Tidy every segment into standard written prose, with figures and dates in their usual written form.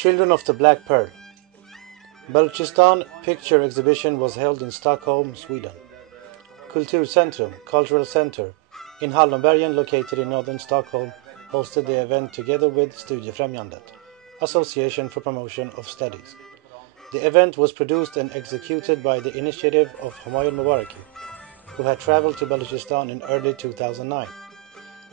Children of the Black Pearl. Balochistan picture exhibition was held in Stockholm, Sweden. Kulturcentrum, cultural center, in Hallonbergen, located in northern Stockholm, hosted the event together with Studiefrämjandet, Association for Promotion of Studies. The event was produced and executed by the initiative of Homayoon Mobaraki, who had traveled to Balochistan in early 2009.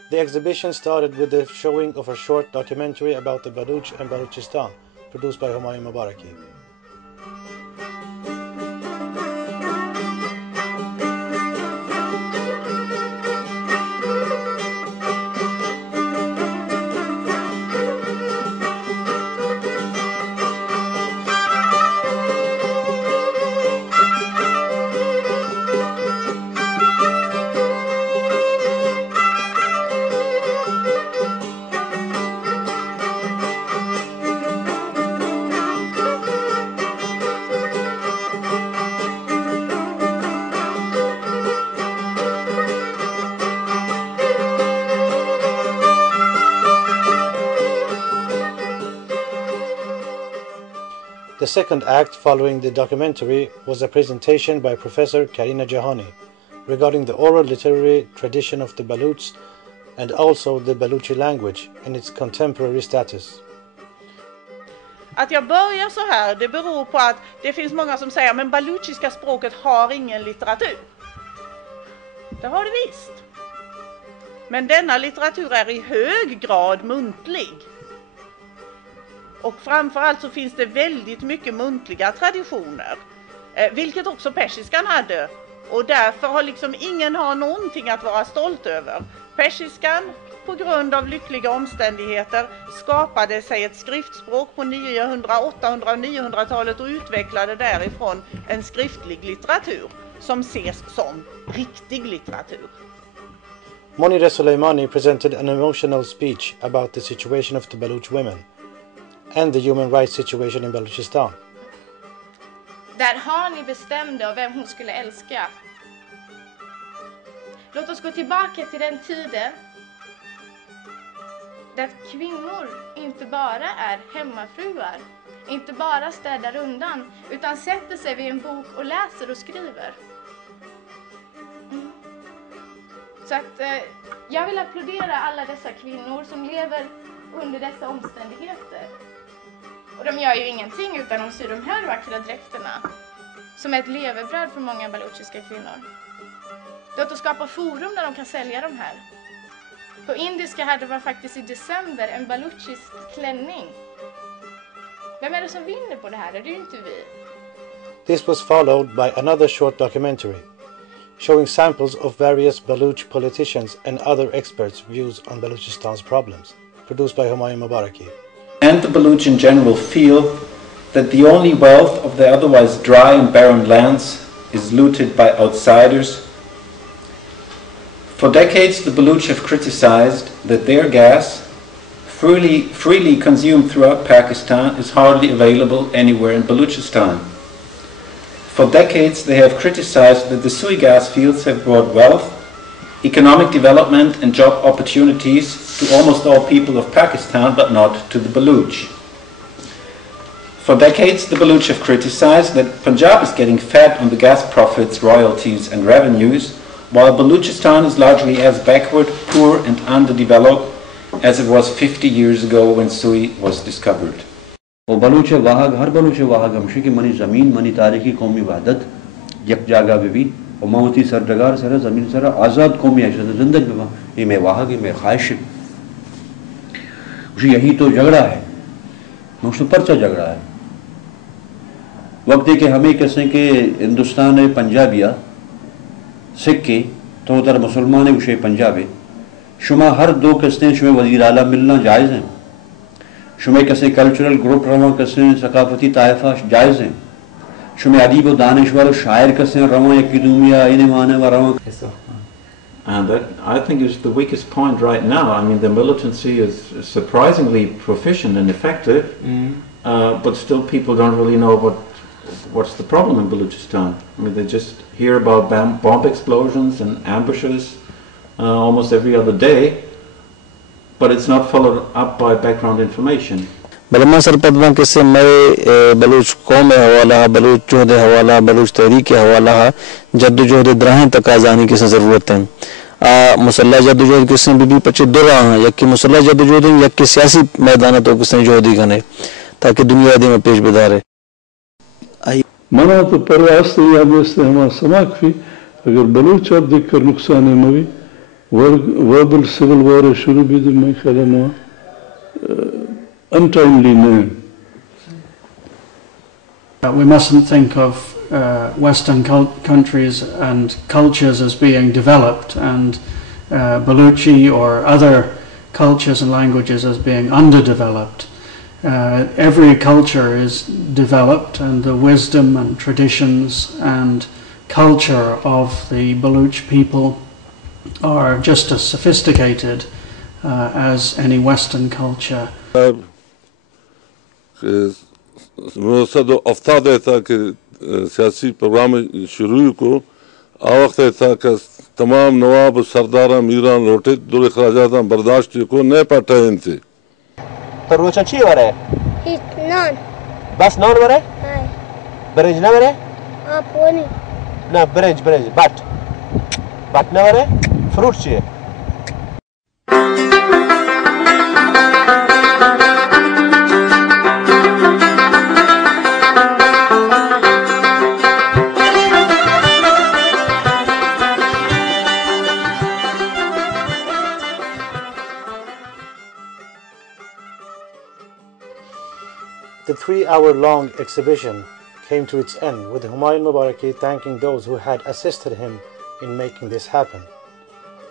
The exhibition started with the showing of a short documentary about the Baloch and Balochistan, produced by Homayoon Mobaraki. The second act following the documentary was a presentation by Professor Carina Jahani regarding the oral literary tradition of the Balochs and also the Balochi language and its contemporary status. Att jag börjar så här, det beror på att det finns många som säger men balochiska språket har ingen litteratur. Det har det visst. Men denna litteratur är i hög grad muntlig. Och framförallt så finns det väldigt mycket muntliga traditioner, vilket också persiskan hade. Och därför har liksom ingen har någonting att vara stolt över. Persiskan, på grund av lyckliga omständigheter, skapade sig ett skriftspråk på 900-, 800- och 900-talet och utvecklade därifrån en skriftlig litteratur som ses som riktig litteratur. Monireh Sulemani presented an emotional speech about the situation of the Baloch women and the human rights situation in Balochistan. Där Hani bestämde vem hon skulle älska. Låt oss gå tillbaka till den tiden där kvinnor inte bara är hemmafruar, inte bara städar undan, utan sätter sig vid en bok och läser och skriver. Så att jag vill applådera alla dessa kvinnor som lever under dessa omständigheter. Och de gör ju ingenting utan de syr de här vackra dräkterna som är ett levebröd för många balochiska kvinnor. Låt oss skapa forum där de kan sälja de här. På indiska hade man faktiskt i december en balochisk klänning. Vem är det som vinner på det här? Det är ju inte vi. This was followed by another short documentary showing samples of various Baloch politicians and other experts' views on Balochistan's problems, produced by Homayoon Mobaraki. And the Baloch in general feel that the only wealth of the otherwise dry and barren lands is looted by outsiders. For decades the Baloch have criticized that their gas, freely consumed throughout Pakistan, is hardly available anywhere in Balochistan. For decades they have criticized that the Sui gas fields have brought wealth, economic development and job opportunities to almost all people of Pakistan, but not to the Baloch. For decades the Baloch have criticized that Punjab is getting fat on the gas profits, royalties and revenues, while Balochistan is largely as backward, poor and underdeveloped as it was 50 years ago when Sui was discovered. और बलूच वाहग हर बलूच वाहग हमशे की money ज़मीन money तारीखी कौमी वहदत यक जागा भी और मौती सरदगार सर ज़मीन सर आज़ाद कौमी ऐशत ज़िंदगी में ये मैं वाहग ये मैं ख्वाहिश उसे यही तो झगड़ा है मुझसे परचा झगड़ा है वक्त के हमें कैसे के हिंदुस्तान है पंजाबिया सिख के तो उधर मुसलमान है उसे पंजाबी शुमा हर दो किस्तें शुमे वज़ीर आला मिलना जायज़ हैं शुमे कैसे कल्चरल ग्रुप रवा कैसे सकाफती तायफा जायज़ हैं शुमे अदीब दानिश्वर शायर कैसे रवा या किदूमिया इन्हें माने व रवा. And that, I think, is the weakest point right now. I mean, the militancy is surprisingly proficient and effective, but still people don't really know what's the problem in Balochistan. I mean, they just hear about bomb explosions and ambushes almost every other day, but it's not followed up by background information. बलमा सरपदमा किस्से मरे बलूच कौम हवाला बलूच जोहद हवाला बलूच तहरीक हवाला जद्दोजहद द्राहें तकाजानी की ज़रूरत है मुसल्ला जद्दोजहद किस्से भी पचे दुरा हैं यक्की मुसल्ला जद्दोजहद यक्की सियासी मैदान तो किस्से जोहदी गने ताकि दुनिया दी में पेश बिदारे मना तो परवास से याद से हमारा समाज भी अगर बलूच अब देखकर नुकसान है मवी वर्बल सिविल वॉर शुरू भी तो मैं ख्याल ना untimely name. We mustn't think of Western countries and cultures as being developed and Balochi or other cultures and languages as being underdeveloped. Every culture is developed, and the wisdom and traditions and culture of the Baloch people are just as sophisticated as any Western culture. अफ्ताद था कि सियासी programme शुरू को वक्त था कि तमाम नवाब सरदार मीरान रोटे दुर अखराजात बर्दाश्त को न पाटे इनसे तो रोचन ची वरे नॉन बस नॉन वरे हाय ब्रेंज ना वरे पोनी ना ब्रेंज बट ना वरे फ्रूट ची The 3-hour-long exhibition came to its end with Homayoon Mobaraki thanking those who had assisted him in making this happen,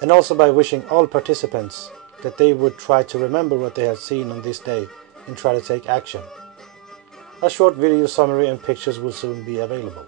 and also by wishing all participants that they would try to remember what they had seen on this day and try to take action. A short video summary and pictures will soon be available.